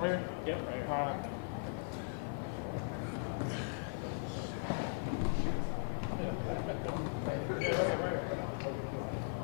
Right? Yep, right. All right.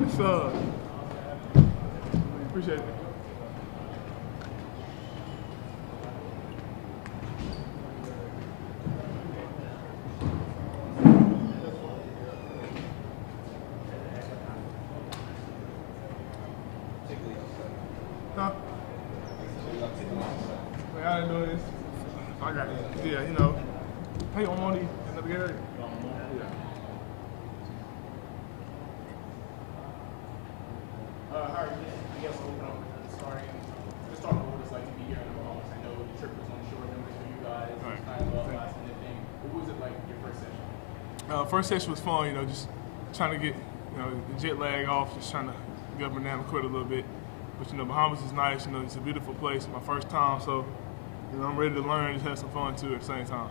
It's appreciate it. Huh? Man, I didn't know this. I got it. Yeah, you know. Payton money another Gary. Yeah. How are you? I guess we'll open up with starting. Just talk about what it's like to be here in the Bahamas. I know the trip was on short notice for you guys. Right. It's kind of a last minute thing. What was it like your first session? First session was fun, you know, just trying to get, you know, the jet lag off, just trying to get up and down the court a little bit. But, you know, Bahamas is nice, you know, it's a beautiful place, my first time, so, you know, I'm ready to learn and just have some fun too at the same time.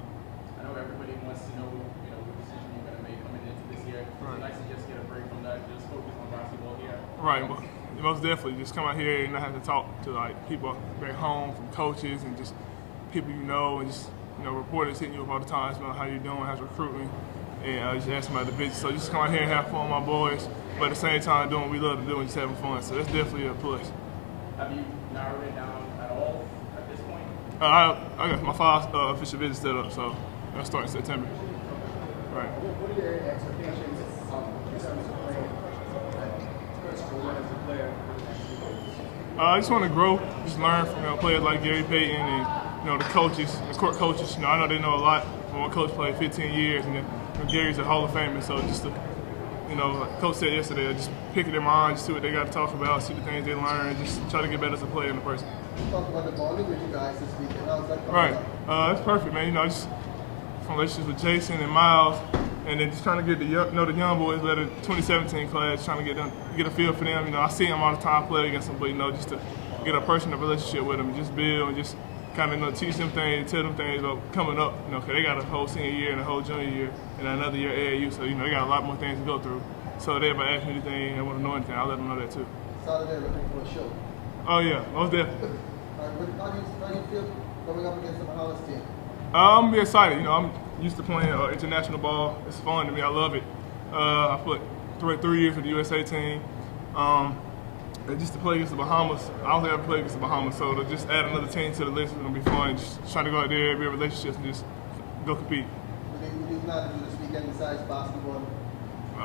I know everybody wants to know, what decision you're going to make coming into this year. It's nice to just get a break from that, just focus on basketball here. Right, but most definitely, just come out here and not have to talk to, like, people back home, from coaches and just people you know, and just, you know, reporters hitting you up all the time, you know, how you doing, how's recruiting, and just asking about the business. So just come out here and have fun with my boys, but at the same time doing what we love to do and just having fun. So that's definitely a plus. Have you narrowed it down at all at this point? I got my 5 official visits set up, so I'll start in September. Right. What are your expectations in terms of playing as a player? I just want to grow, just learn from players like Gary Payton and the coaches, the court coaches. You know, I know they know a lot. One coach played 15 years, and then Gary's a Hall of Famer. So just to, like Coach said yesterday, just pick their minds, see what they got to talk about, see the things they learn, and just try to get better as a player and a person. Talk about the bonding with you guys this weekend. How's that Right. That's perfect, man. You know, just from relationships with Jason and Miles, and then just trying to get the young boys, the 2017 class, trying to get a feel for them. You know, I see them all the time play against them, but just to get a personal relationship with them, and just build and just kind of teach them things, tell them things about coming up. Because they got a whole senior year and a whole junior year and another year AAU, so they got a lot more things to go through. So if they ever ask me anything, they want to know anything, I'll let them know that too. Saturday looking for a show. Oh yeah, most definitely. How do you feel going up against the Bahamas team? I'm gonna be excited. I'm used to playing international ball. It's fun to me. I love it. I put 3 years with the USA team. And just to play against the Bahamas, I don't think I've played against the Bahamas, so to just add another team to the list is gonna be fun. Just trying to go out there, build relationships, and just go compete. What do you plan to do this weekend besides basketball?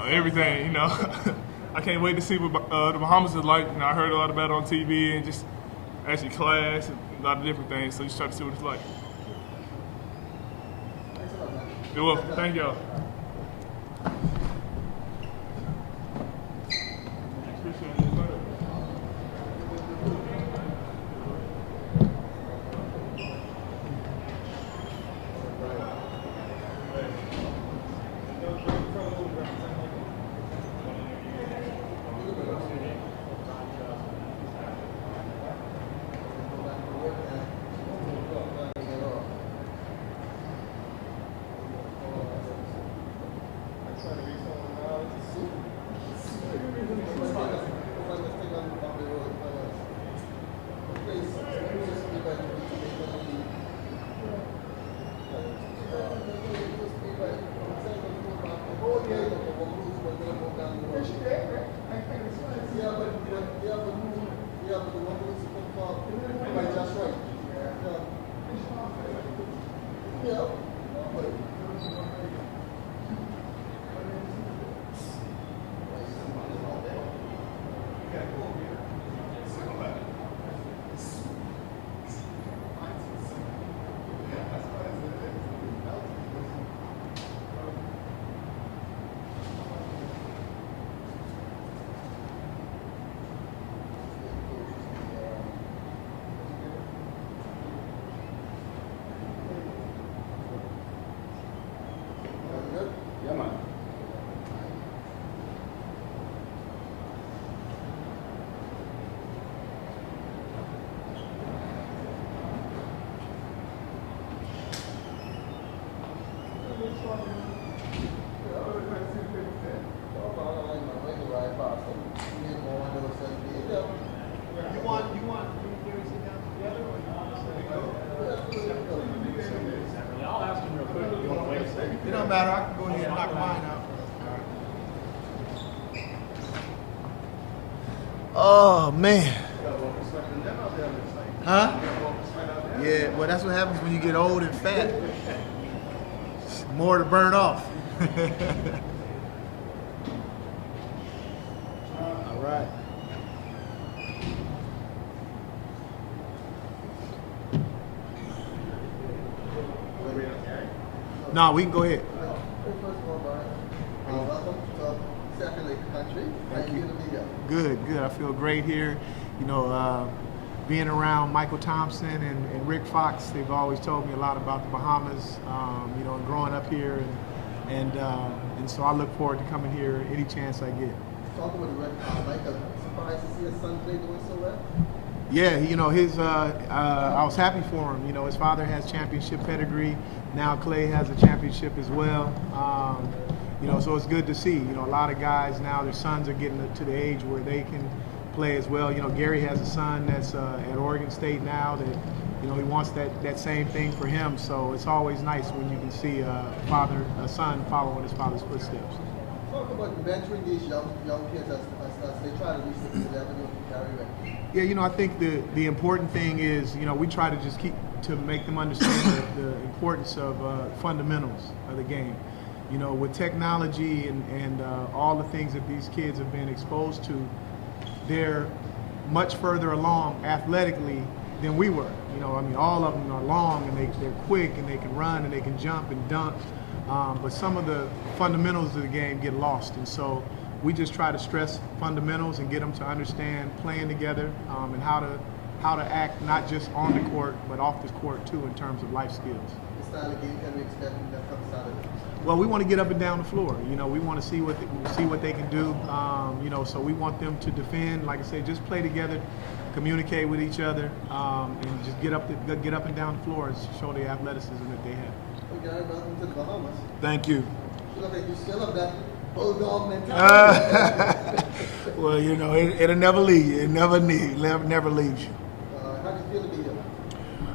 Everything, I can't wait to see what the Bahamas is like. I heard a lot about it on TV and just actually class and a lot of different things. So just try to see what it's like. Thanks a lot, man. You're welcome. Thank y'all. matter. I can go ahead and knock mine out. Oh man. Huh? Yeah, well that's what happens when you get old and fat. More to burn off. All right. No, we can go ahead. First of all, Brian, welcome to Second Lake Country. Thank How you. you to be here? Good, good. I feel great here. You know, being around Michael Thompson and Rick Fox, they've always told me a lot about the Bahamas. You know, and growing up here, and so I look forward to coming here any chance I get. Talking with Rick, Michael, surprised to see his son play doing so well? Yeah, you know, I was happy for him. You know, his father has championship pedigree. Now Clay has a championship as well. You know, so it's good to see. You know, a lot of guys now, their sons are getting to the age where they can play as well. You know, Gary has a son that's at Oregon State now that, you know, he wants that same thing for him. So it's always nice when you can see a son following his father's footsteps. Talk about mentoring these young kids as they try to reach the level of Gary Rick. Yeah, you know, I think the important thing is, you know, we try to just keep to make them understand the importance of fundamentals of the game. You know, with technology and all the things that these kids have been exposed to, they're much further along athletically than we were. You know, I mean, all of them are long and they're quick and they can run and they can jump and dunk. But some of the fundamentals of the game get lost, and so we just try to stress fundamentals and get them to understand playing together and how to act not just on the court but off the court too in terms of life skills. The style of game can we expect from them from Saturday? Well, we want to get up and down the floor. You know, we want to see what they can do. You know, so we want them to defend. Like I said, just play together, communicate with each other, and just get up and down the floor and show the athleticism that they have. Well, Gary, welcome to the Bahamas. Thank you. You look like you still have that bulldog mentality. Well, you know, it'll never leave you. It never leaves you. How do you feel to be here?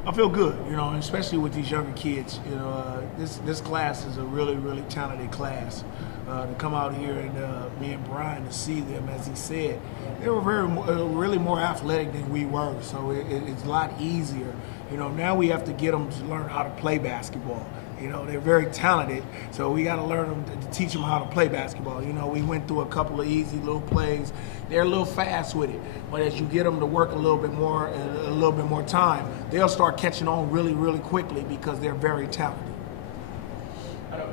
I feel good, you know, especially with these younger kids. You know, this class is a really, really talented class. To come out here and me and Brian to see them, as he said, they were really more athletic than we were. So it's a lot easier. You know, now we have to get them to learn how to play basketball. You know, they're very talented, so we got to learn them to teach them how to play basketball. You know, we went through a couple of easy little plays. They're a little fast with it, but as you get them to work a little bit more time, they'll start catching on really, really quickly because they're very talented. I know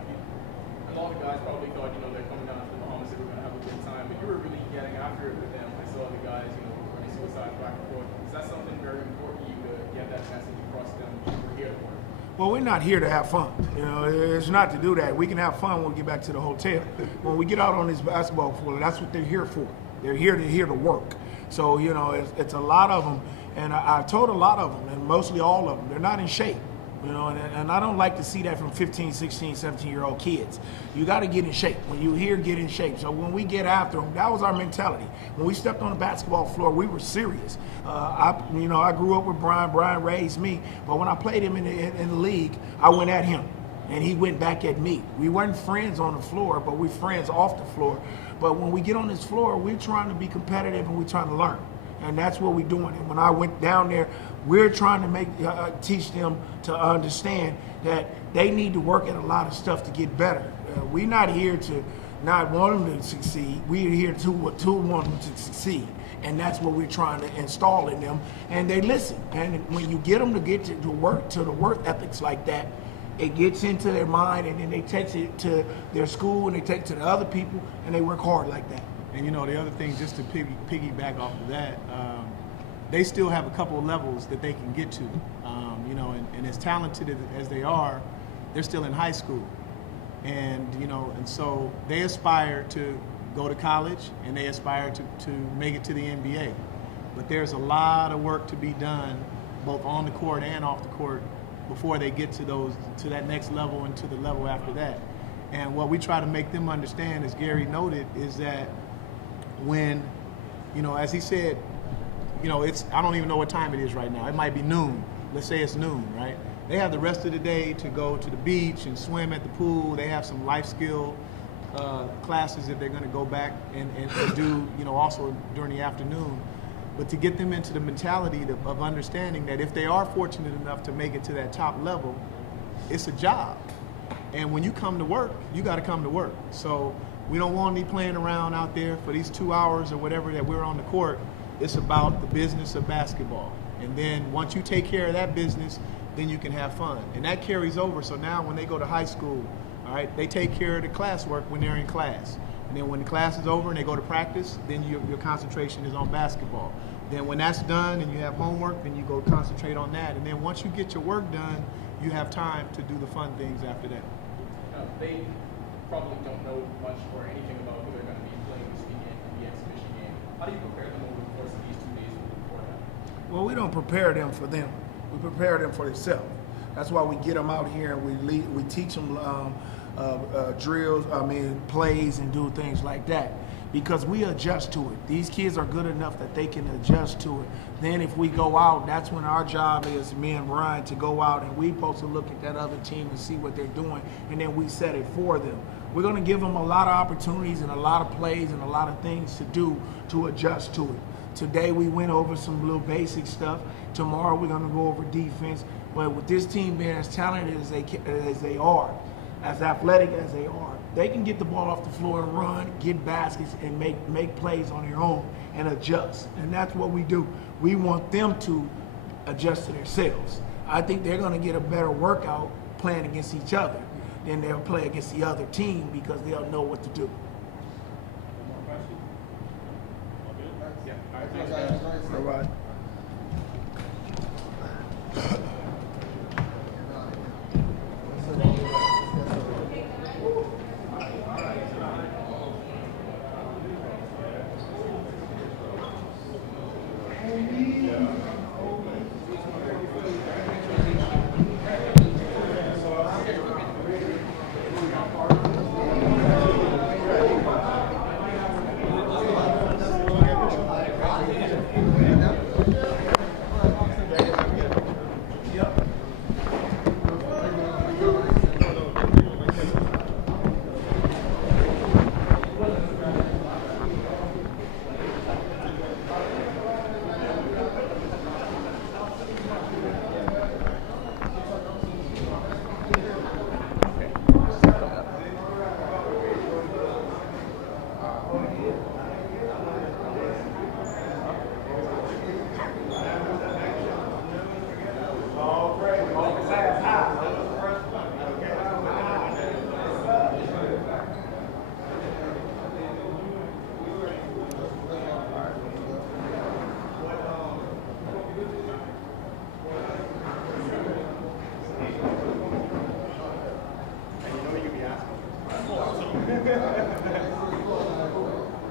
a lot of guys probably thought, you know, they're coming down to the Bahamas, they were going to have a good time, but you were really getting after it with them. I saw the guys, you know, running suicide back and forth. Is that something very important to you to get that message across to them? We're here for it. Well, we're not here to have fun. You know, it's not to do that. We can have fun when we get back to the hotel. When we get out on this basketball floor, that's what they're here for. They're here to work. So, you know, it's a lot of them, and I've told a lot of them, and mostly all of them, they're not in shape. You know, and I don't like to see that from 15, 16, 17-year-old kids. You got to get in shape. When you're here, get in shape. So when we get after them, that was our mentality. When we stepped on the basketball floor, we were serious. I grew up with Brian. Brian raised me. But when I played him in the league, I went at him, and he went back at me. We weren't friends on the floor, but we're friends off the floor. But when we get on this floor, we're trying to be competitive, and we're trying to learn. And that's what we're doing. And when I went down there, we're trying to teach them to understand that they need to work at a lot of stuff to get better. We're not here to not want them to succeed. We're here to want them to succeed. And that's what we're trying to install in them. And they listen. And when you get them to get to the work ethics like that, it gets into their mind, and then they take it to their school, and they take it to the other people, and they work hard like that. And you know, the other thing, just to piggyback off of that, they still have a couple of levels that they can get to. You know, and as talented as they are, they're still in high school. And, you know, and so they aspire to go to college, and they aspire to make it to the NBA. But there's a lot of work to be done, both on the court and off the court, before they get to that next level and to the level after that. And what we try to make them understand, as Gary noted, is that when, you know, as he said, you know, I don't even know what time it is right now. It might be noon. let's say it's noon, right? They have the rest of the day to go to the beach and swim at the pool. They have some life skill classes that they're going to go back and do, also during the afternoon. But to get them into the mentality of understanding that if they are fortunate enough to make it to that top level, it's a job. And when you come to work, you got to come to work. So we don't want any playing around out there for these 2 hours or whatever that we're on the court. It's about the business of basketball. And then once you take care of that business, then you can have fun. And that carries over. So now when they go to high school, all right, they take care of the classwork when they're in class. And then when the class is over and they go to practice, then your concentration is on basketball. Then when that's done and you have homework, then you go concentrate on that. And then once you get your work done, you have time to do the fun things after that. They probably don't know much or anything about who they're going to be playing this weekend in the exhibition game. How do you prepare them over the course of these 2 days before that? Well, we don't prepare them for them. We prepare them for themselves. That's why we get them out here and we teach them drills, plays and do things like that. Because we adjust to it. These kids are good enough that they can adjust to it. Then if we go out, that's when our job is, me and Brian, to go out and we supposed to look at that other team and see what they're doing, and then we set it for them. We're gonna give them a lot of opportunities and a lot of plays and a lot of things to do to adjust to it. Today we went over some little basic stuff. Tomorrow we're gonna go over defense. But with this team being as talented as they are, as athletic as they are, they can get the ball off the floor and run, get baskets, and make plays on their own and adjust. And that's what we do. We want them to adjust to themselves. I think they're going to get a better workout playing against each other than they'll play against the other team because they'll know what to do. All right.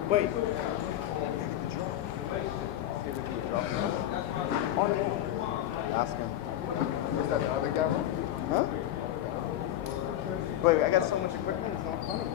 Wait. Ask him. Where's that other guy? Huh? Wait, I got so much equipment, it's not funny.